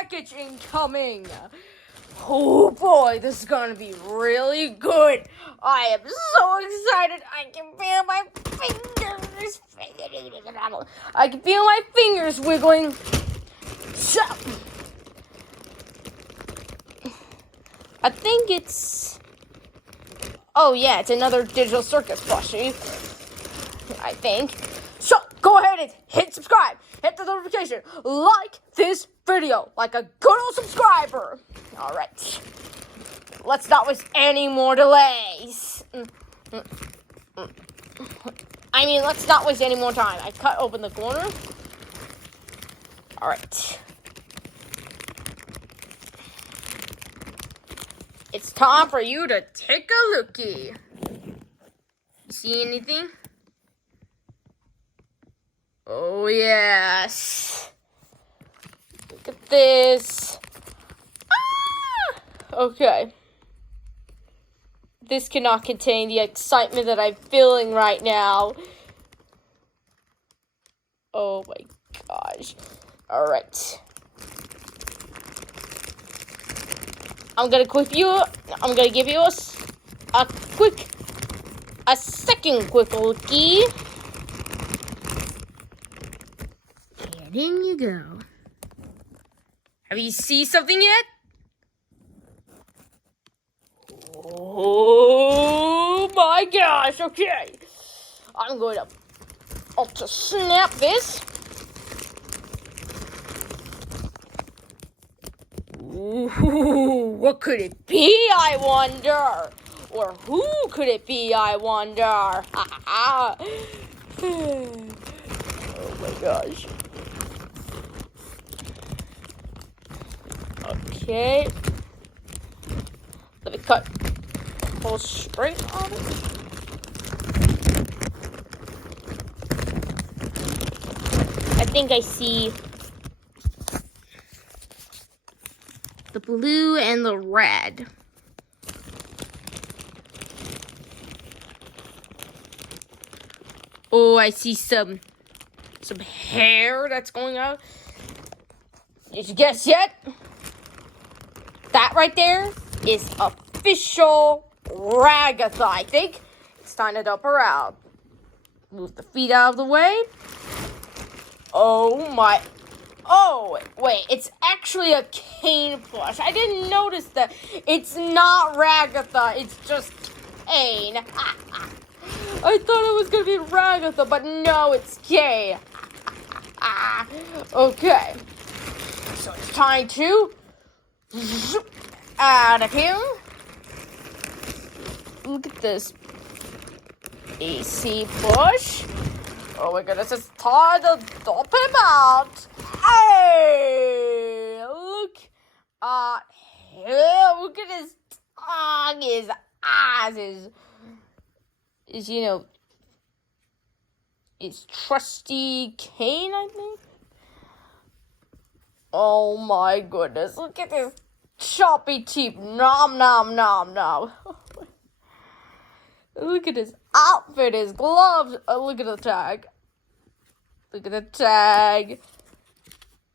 package incoming. Oh boy, this is gonna be really good. I am so excited. I can feel my fingers. I can feel my fingers wiggling. So, I think it's... Oh yeah, it's another Digital Circus plushie. I think. So, go ahead and hit subscribe. Hit the notification. Like this video. Like a good old subscriber. Alright. Let's not waste any more delays. Let's not waste any more time. I cut open the corner. Alright. It's time for you to take a lookie. See anything? Oh, yes. Look at this. Ah! Okay. This cannot contain the excitement that I'm feeling right now. Oh my gosh. Alright. I'm gonna give you a second quick lookie. And in you go. Have you seen something yet? Oh my gosh, okay. I'm going to ultra snap this. Ooh, what could it be, I wonder? Or who could it be, I wonder? Oh my gosh. Okay. Let me cut. Pull straight on it. I think I see the blue and the red. Oh, I see some hair that's going out. Did you guess yet? That right there is official Ragatha, I think. It's time to dump her out. Move the feet out of the way. Oh my. Oh, wait. It's actually a Caine plush. I didn't notice that. It's not Ragatha. It's just Caine. I thought it was going to be Ragatha, but no, it's Caine. Okay. So it's time to out of here. Look at this AC push. Oh my goodness, it's time to dump him out. Hey, look at him. Look at his tongue, his eyes, his trusty Caine, I think. Oh my goodness, look at this choppy teeth. Nom, nom, nom, nom. Look at his outfit, his gloves. Oh, look at the tag. Look at the tag.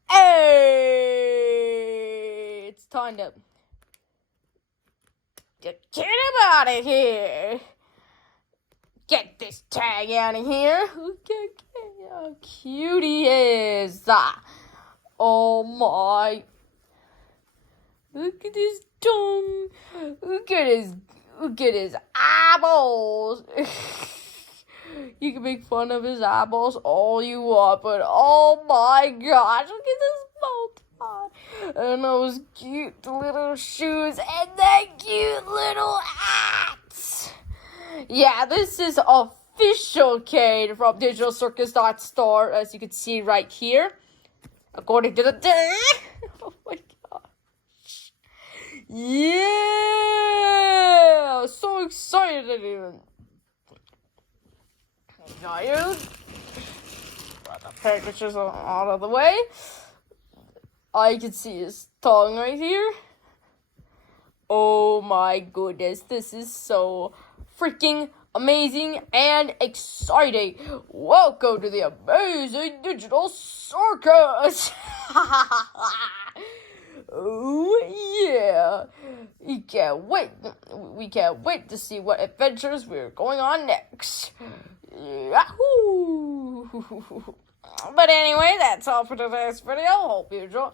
Hey! It's time to get him out of here. Get this tag out of here. Look at how cute he is. Oh my. Look at his tongue. Look at his eyeballs. You can make fun of his eyeballs all you want, but oh my gosh, look at this bow tie. And those cute little shoes and that cute little hat. Yeah, this is official Caine from Digital Circus.store, as you can see right here. According to the oh my gosh. Yeah! So excited even. Excited. Got the packages out of the way. I can see his tongue right here. Oh my goodness, this is so freaking amazing and exciting. Welcome to the amazing Digital Circus. Oh yeah. We can't wait. We can't wait to see what adventures we're going on next. Yahoo! But anyway, that's all for today's video. Hope you enjoy.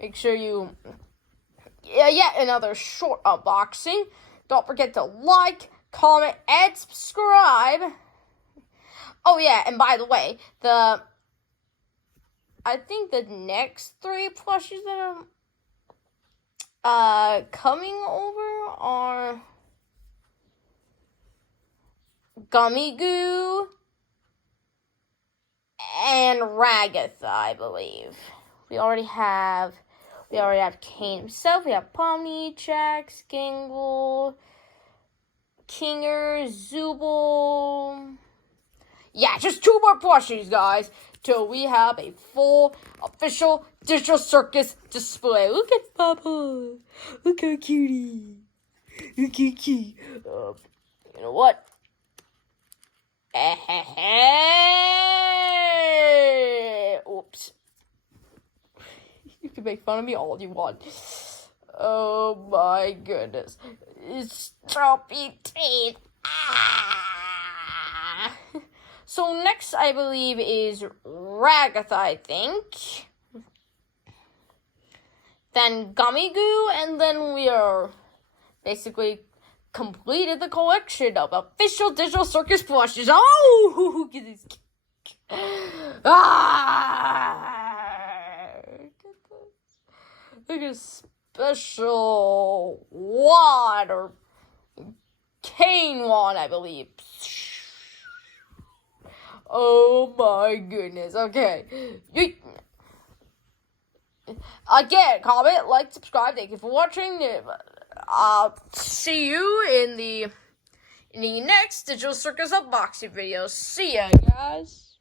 Make sure you yet another short unboxing. Don't forget to like, comment, and subscribe. Oh yeah, and by the way, I think the next 3 plushies that are coming over are Gummy Goo and Ragatha, I believe. We already have Caine himself. We have Pomni, Jax, Gangle, Kinger, Zooble. Yeah, just 2 more plushies, guys, till we have a full official Digital Circus display. Look at Papa. Look how cutie. Look how cute. You know what? Oops. You can make fun of me all you want. Oh my goodness. It's choppy teeth. Ah. So next, I believe, is Ragatha, I think. Then Gummy Goo, and then we are basically completed the collection of official Digital Circus plushies. Oh, look at this. Look at a special wand, or Caine wand, I believe. Oh my goodness. Okay. Again, comment, like, subscribe. Thank you for watching. I'll see you in the next Digital Circus unboxing video. See ya, guys.